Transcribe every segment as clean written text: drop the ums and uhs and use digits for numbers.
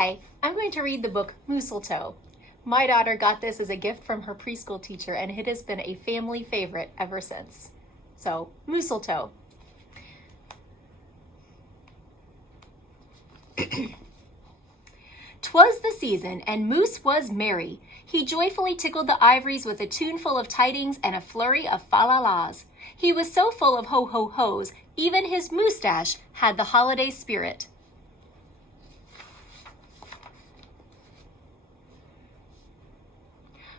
Hi, I'm going to read the book Mooseltoe. My daughter got this as a gift from her preschool teacher, and it has been a family favorite ever since. So, Mooseltoe. "'Twas the season, and Moose was merry. He joyfully tickled the ivories with a tune full of tidings and a flurry of fa-la-las. He was so full of ho-ho-hos, even his moustache had the holiday spirit."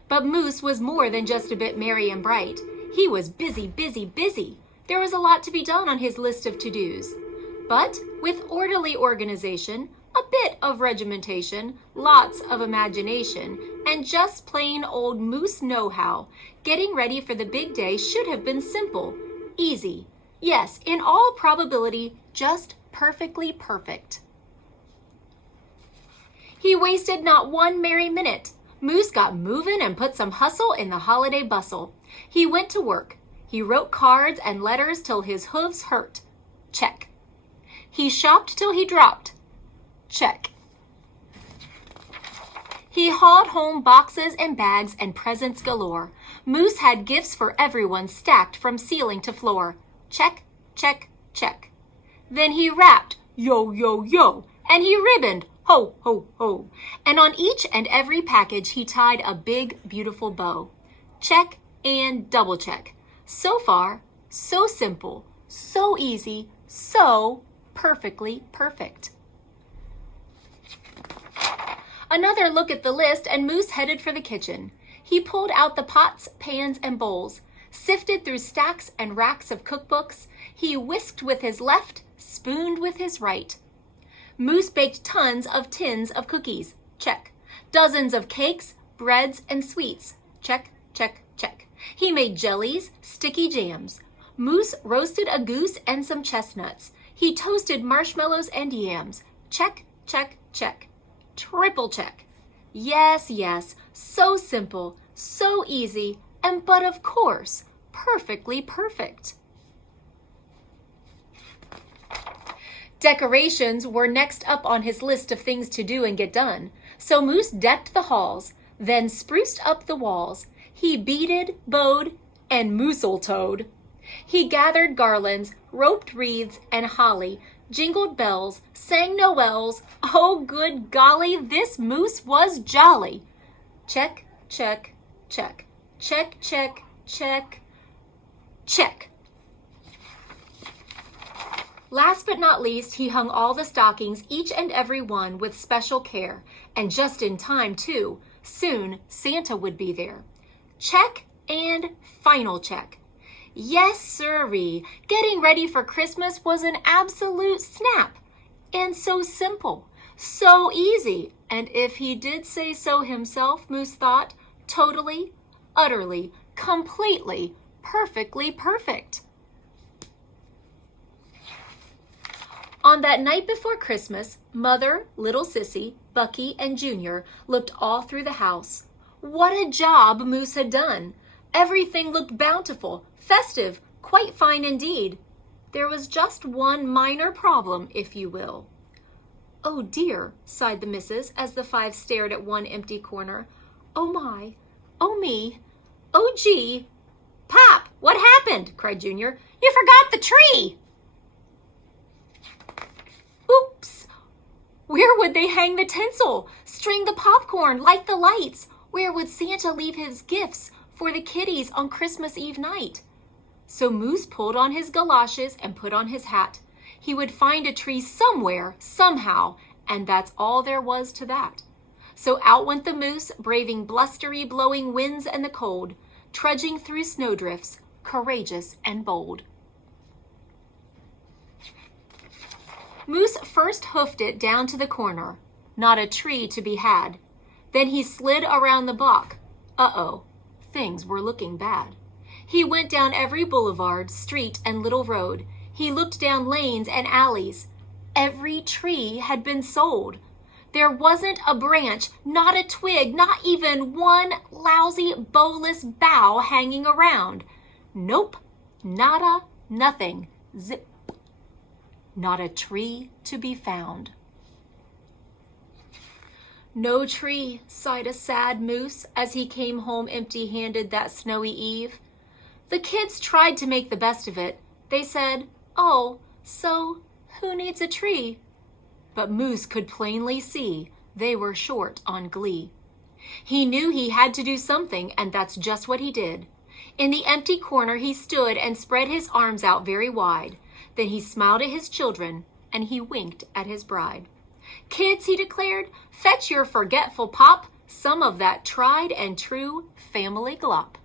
But Moose was more than just a bit merry and bright. He was busy, busy, busy. There was a lot to be done on his list of to-dos. But with orderly organization, a bit of regimentation, lots of imagination, and just plain old Moose know-how, getting ready for the big day should have been simple, easy. Yes, in all probability, just perfectly perfect. He wasted not one merry minute. Moose got moving and put some hustle in the holiday bustle. He went to work. He wrote cards and letters till his hooves hurt. Check. He shopped till he dropped. Check. He hauled home boxes and bags and presents galore. Moose had gifts for everyone stacked from ceiling to floor. Check, check, check. Then he rapped, yo, yo, yo, and he ribboned, ho, ho, ho. And on each and every package he tied a big, beautiful bow. Check and double check. So far, so simple, so easy, so perfectly perfect. Another look at the list, and Moose headed for the kitchen. He pulled out the pots, pans, and bowls, sifted through stacks and racks of cookbooks. He whisked with his left, spooned with his right. Moose baked tons of tins of cookies. Check. Dozens of cakes, breads, and sweets. Check, check, check. He made jellies, sticky jams. Moose roasted a goose and some chestnuts. He toasted marshmallows and yams. Check, check, check. Triple check. Yes, yes, so simple, so easy, and but of course, perfectly perfect. Decorations were next up on his list of things to do and get done. So Moose decked the halls, then spruced up the walls. He beaded, bowed, and mooseltoed. He gathered garlands, roped wreaths, and holly, jingled bells, sang noels. Oh, good golly, this Moose was jolly. Check, check, check. Check, check, check, check. Last but not least, he hung all the stockings, each and every one, with special care. And just in time, too. Soon, Santa would be there. Check and final check. Yes, sirree, getting ready for Christmas was an absolute snap. And so simple, so easy. And if he did say so himself, Moose thought, totally, utterly, completely, perfectly perfect. On that night before Christmas, Mother, little Sissy, Bucky, and Junior looked all through the house. What a job Moose had done! Everything looked bountiful, festive, quite fine indeed. There was just one minor problem, if you will. "Oh dear," sighed the missus as the five stared at one empty corner. "Oh my, oh me, oh gee." "Pop, what happened?" cried Junior. "You forgot the tree!" Oops! Where would they hang the tinsel, string the popcorn, light the lights? Where would Santa leave his gifts for the kiddies on Christmas Eve night? So Moose pulled on his galoshes and put on his hat. He would find a tree somewhere, somehow, and that's all there was to that. So out went the Moose, braving blustery, blowing winds and the cold, trudging through snowdrifts, courageous and bold. Moose first hoofed it down to the corner. Not a tree to be had. Then he slid around the block. Uh-oh, things were looking bad. He went down every boulevard, street, and little road. He looked down lanes and alleys. Every tree had been sold. There wasn't a branch, not a twig, not even one lousy, bowless bough hanging around. Nope, nada, nothing, zip. Not a tree to be found. No tree, sighed a sad moose as he came home empty-handed that snowy eve. The kids tried to make the best of it. They said, "Oh, so who needs a tree?" But Moose could plainly see they were short on glee. He knew he had to do something, and that's just what he did. In the empty corner he stood and spread his arms out very wide. Then he smiled at his children, and he winked at his bride. "Kids," he declared, "fetch your forgetful pop some of that tried and true family glop."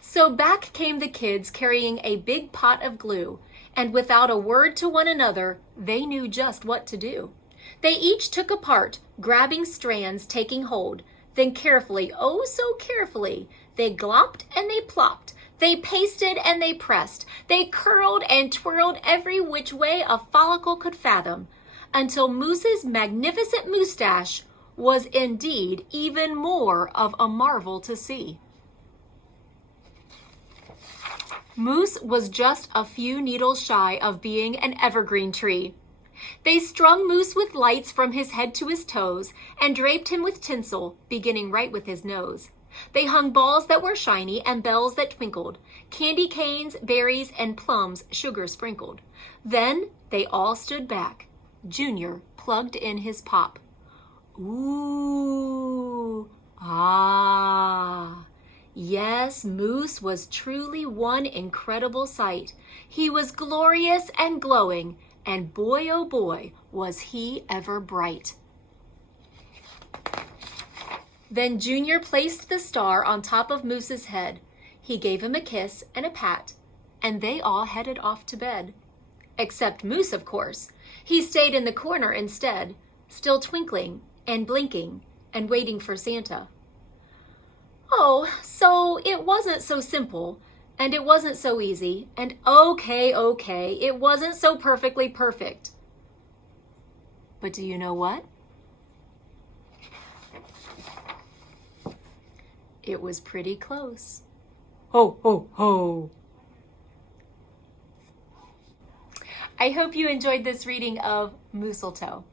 So back came the kids carrying a big pot of glue, and without a word to one another, they knew just what to do. They each took a part, grabbing strands, taking hold. Then carefully, oh so carefully, they glopped and they plopped. They pasted and they pressed. They curled and twirled every which way a follicle could fathom, until Moose's magnificent moustache was indeed even more of a marvel to see. Moose was just a few needles shy of being an evergreen tree. They strung Moose with lights from his head to his toes and draped him with tinsel, beginning right with his nose. They hung balls that were shiny and bells that twinkled, candy canes, berries, and plums sugar sprinkled. Then they all stood back. Junior plugged in his pop. Ooh, ah. Yes, Moose was truly one incredible sight. He was glorious and glowing, and boy, oh boy, was he ever bright. Then Junior placed the star on top of Moose's head. He gave him a kiss and a pat, and they all headed off to bed. Except Moose, of course. He stayed in the corner instead, still twinkling and blinking and waiting for Santa. Oh, so it wasn't so simple, and it wasn't so easy, and okay, it wasn't so perfectly perfect. But do you know what? It was pretty close. Ho, ho, ho. I hope you enjoyed this reading of Mooseltoe.